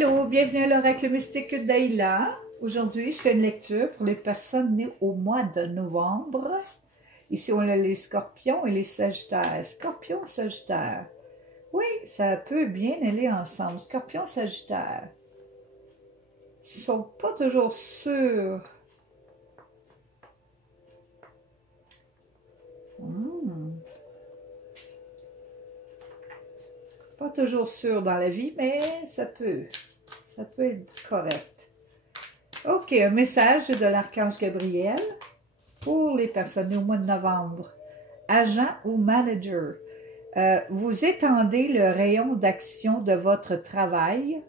Allô, bienvenue à l'Oracle Mystique d'Aïla. Aujourd'hui, je fais une lecture pour les personnes nées au mois de novembre. Ici, on a les scorpions et les sagittaires. Scorpion, sagittaire. Oui, ça peut bien aller ensemble. Scorpion, sagittaire. Ils ne sont pas toujours sûrs. Pas toujours sûr dans la vie, mais ça peut être correct. Ok, un message de l'archange Gabriel pour les personnes au mois de novembre. Agent ou manager, vous étendez le rayon d'action de votre travail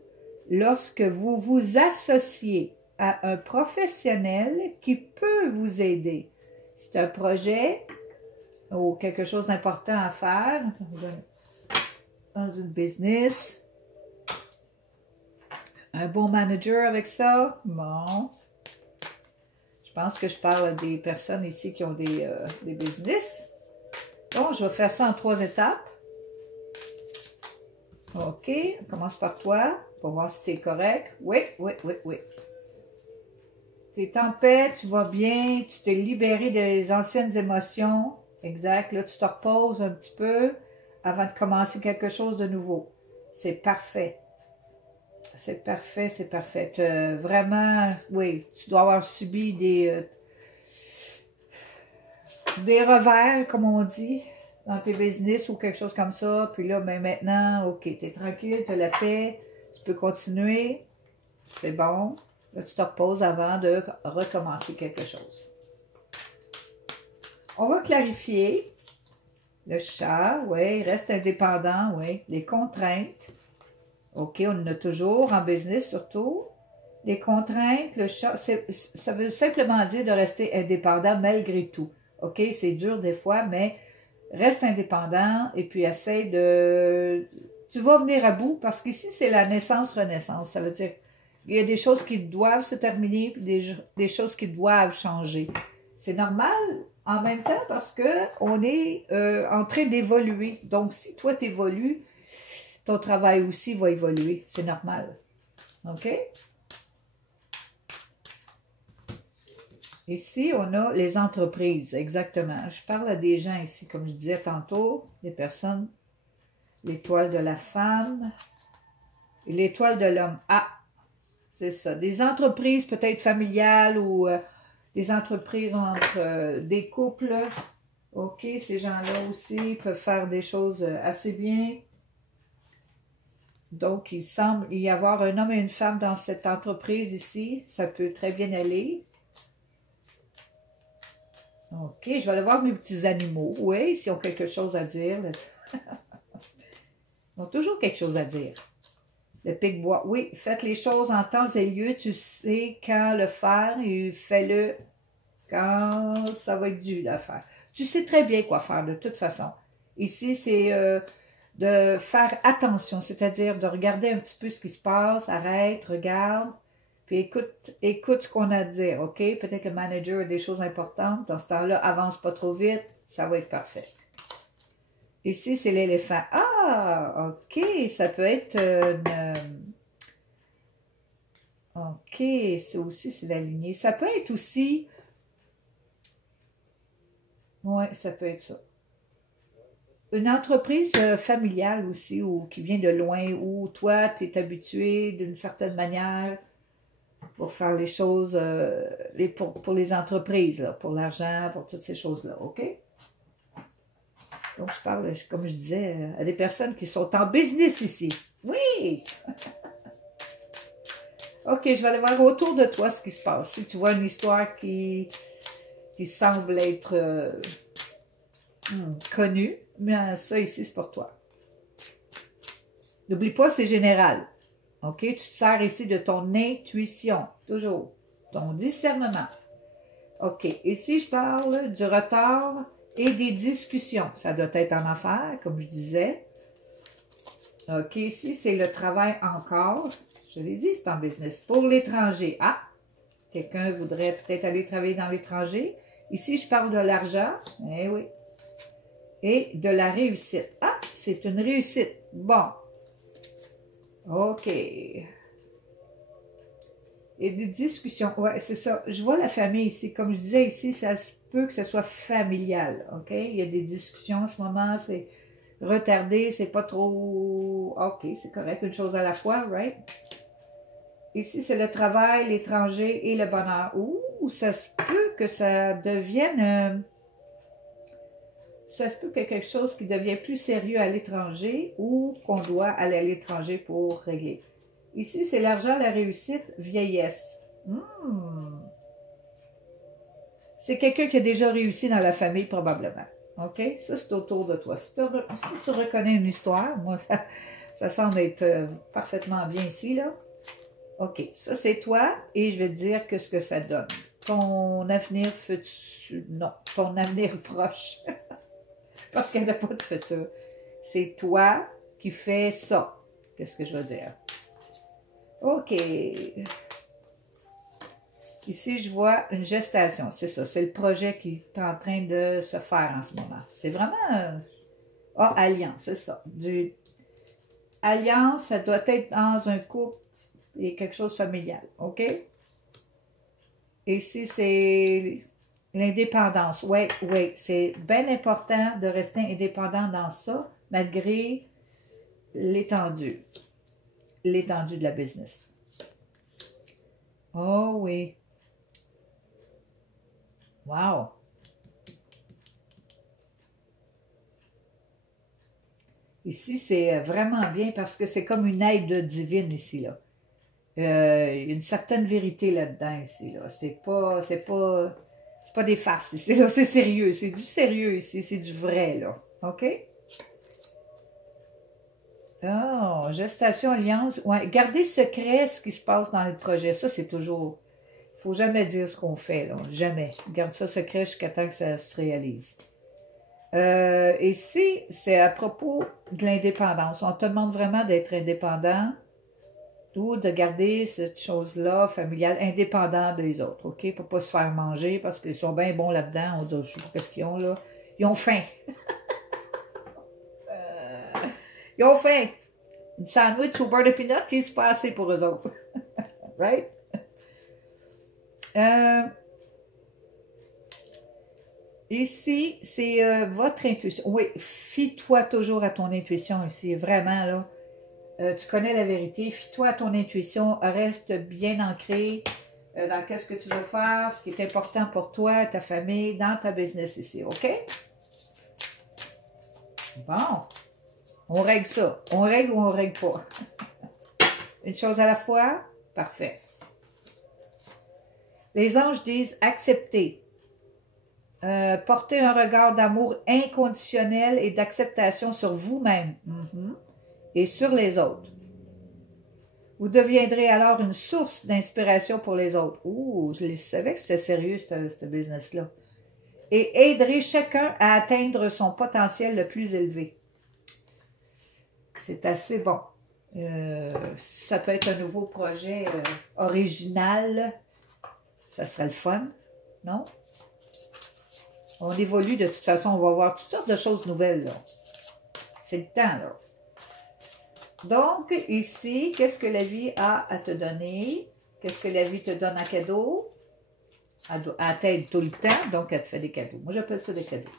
lorsque vous vous associez à un professionnel qui peut vous aider. C'est un projet ou quelque chose d'important à faire dans une business. Un bon manager avec ça. Bon. Je pense que je parle à des personnes ici qui ont des business. Bon, je vais faire ça en 3 étapes. OK. On commence par toi pour voir si tu es correct. Oui. Tu es en paix, tu vas bien, tu t'es libéré des anciennes émotions. Exact. Là, tu te reposes un petit peu avant de commencer quelque chose de nouveau. C'est parfait. C'est parfait, c'est parfait. Vraiment, oui, tu dois avoir subi des revers, comme on dit, dans tes business ou quelque chose comme ça. Puis là, ben maintenant, OK, tu es tranquille, tu as la paix, tu peux continuer. C'est bon. Là, tu te reposes avant de recommencer quelque chose. On va clarifier. Le chat, oui, reste indépendant, oui. Les contraintes. OK, on en a toujours en business surtout. Les contraintes, le chat, ça veut simplement dire de rester indépendant malgré tout. OK, c'est dur des fois, mais reste indépendant et puis essaie de... Tu vas venir à bout parce qu'ici, c'est la naissance-renaissance. Ça veut dire il y a des choses qui doivent se terminer puis des choses qui doivent changer. C'est normal en même temps parce qu'on est en train d'évoluer. Donc, si toi, tu évolues, ton travail aussi va évoluer. C'est normal. OK? Ici, on a les entreprises. Exactement. Je parle à des gens ici, comme je disais tantôt, des personnes, l'étoile de la femme et l'étoile de l'homme. Ah! C'est ça. Des entreprises peut-être familiales ou des entreprises entre des couples. OK, ces gens-là aussi peuvent faire des choses assez bien. Donc, il semble y avoir un homme et une femme dans cette entreprise ici. Ça peut très bien aller. OK, je vais aller voir mes petits animaux. Oui, s'ils ont quelque chose à dire. Ils ont toujours quelque chose à dire. Le pic-bois. Oui, faites les choses en temps et lieu. Tu sais quand le faire et fais-le quand ça va être dû à faire. Tu sais très bien quoi faire de toute façon. Ici, c'est de faire attention, c'est-à-dire de regarder un petit peu ce qui se passe, arrête, regarde, puis écoute ce qu'on a à dire, OK? Peut-être que le manager a des choses importantes. Dans ce temps-là, avance pas trop vite, ça va être parfait. Ici, c'est l'éléphant. Ah, OK, ça peut être OK, ça aussi, c'est la lignée. Ça peut être aussi... Oui, ça peut être ça. Une entreprise familiale aussi, ou qui vient de loin, où toi, tu es habitué d'une certaine manière pour faire les choses, pour les entreprises, là, pour l'argent, pour toutes ces choses-là, OK? Donc, je parle, comme je disais, à des personnes qui sont en business ici. Oui! OK, je vais aller voir autour de toi ce qui se passe. Si tu vois une histoire qui semble être connue, mais ça ici, c'est pour toi. N'oublie pas, c'est général. OK? Tu te sers ici de ton intuition, toujours. Ton discernement. OK. Ici, je parle du retard et des discussions. Ça doit être en affaires, comme je disais. OK. Ici, c'est le travail encore. Je l'ai dit, c'est en business. Pour l'étranger. Ah! Quelqu'un voudrait peut-être aller travailler dans l'étranger. Ici, je parle de l'argent. Eh oui. Et de la réussite. Ah! C'est une réussite. Bon. OK. Et des discussions. Ouais, c'est ça. Je vois la famille ici. Comme je disais ici, ça se peut que ce soit familial. OK? Il y a des discussions en ce moment. C'est retardé. C'est pas trop. OK, c'est correct. Une chose à la fois, right? Ici, c'est le travail, l'étranger et le bonheur. Ouh, ça se peut que ça devienne. Ça se peut que quelque chose qui devient plus sérieux à l'étranger ou qu'on doit aller à l'étranger pour régler. Ici, c'est l'argent, la réussite, vieillesse. C'est quelqu'un qui a déjà réussi dans la famille, probablement. OK? Ça, c'est autour de toi. Si tu reconnais une histoire, moi, ça semble être parfaitement bien ici, là. OK, ça, c'est toi, et je vais te dire que ce que ça donne. Ton avenir futur... Non, ton avenir proche. Parce qu'il n'y a pas de futur. C'est toi qui fais ça. Qu'est-ce que je veux dire? OK. Ici, je vois une gestation. C'est ça. C'est le projet qui est en train de se faire en ce moment. C'est vraiment... Ah, alliance, c'est ça. Alliance, ça doit être dans un couple et quelque chose de familial. OK? Ici, c'est l'indépendance. Oui, oui. C'est bien important de rester indépendant dans ça, malgré l'étendue. L'étendue de la business. Oh oui. Wow. Ici, c'est vraiment bien parce que c'est comme une aide divine ici, là. Il y a une certaine vérité là-dedans, ici, là. C'est pas des farces ici, là. C'est sérieux. C'est du sérieux ici. C'est du vrai, là. OK? Oh, gestation, alliance. Ouais, garder secret ce qui se passe dans le projet. Ça, c'est toujours... Il ne faut jamais dire ce qu'on fait, là. Jamais. Garde ça secret jusqu'à temps que ça se réalise. Ici, c'est à propos de l'indépendance. On te demande vraiment d'être indépendant ou de garder cette chose-là familiale, indépendant des autres, OK? Pour ne pas se faire manger parce qu'ils sont bien bons là-dedans. On dit, je ne sais pas qu'est-ce qu'ils ont, là. Ils ont faim. Ils ont faim. Une sandwich au beurre de peanut qui se passe assez pour eux autres. Right? Ici, c'est votre intuition. Oui, fie-toi toujours à ton intuition ici, vraiment, là. Tu connais la vérité, fie-toi à ton intuition, reste bien ancré dans qu'est-ce que tu veux faire, ce qui est important pour toi, ta famille, dans ta business ici, OK? Bon, on règle ça. On règle ou on règle pas? Une chose à la fois? Parfait. Les anges disent accepter. Porter un regard d'amour inconditionnel et d'acceptation sur vous-même et sur les autres. Vous deviendrez alors une source d'inspiration pour les autres. Ouh, je savais que c'était sérieux, ce business-là. Et aiderez chacun à atteindre son potentiel le plus élevé. C'est assez bon. Ça peut être un nouveau projet original. Ça serait le fun, non? On évolue de toute façon, on va voir toutes sortes de choses nouvelles, là. C'est le temps, là. Donc, ici, qu'est-ce que la vie a à te donner? Qu'est-ce que la vie te donne en cadeau? Elle t'aide tout le temps, donc elle te fait des cadeaux. Moi, j'appelle ça des cadeaux.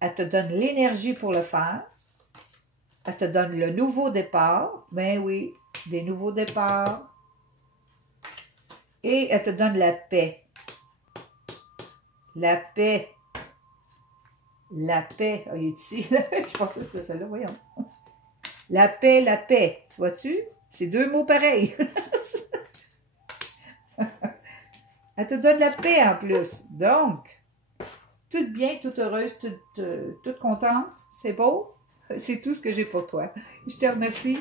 Elle te donne l'énergie pour le faire. Elle te donne le nouveau départ. Ben oui, des nouveaux départs. Et elle te donne la paix. La paix. La paix. Ah, il est ici. Je pensais que c'était celle-là, voyons. La paix, la paix. Vois-tu? C'est deux mots pareils. Elle te donne la paix en plus. Donc, toute bien, toute heureuse, toute contente. C'est beau? C'est tout ce que j'ai pour toi. Je te remercie.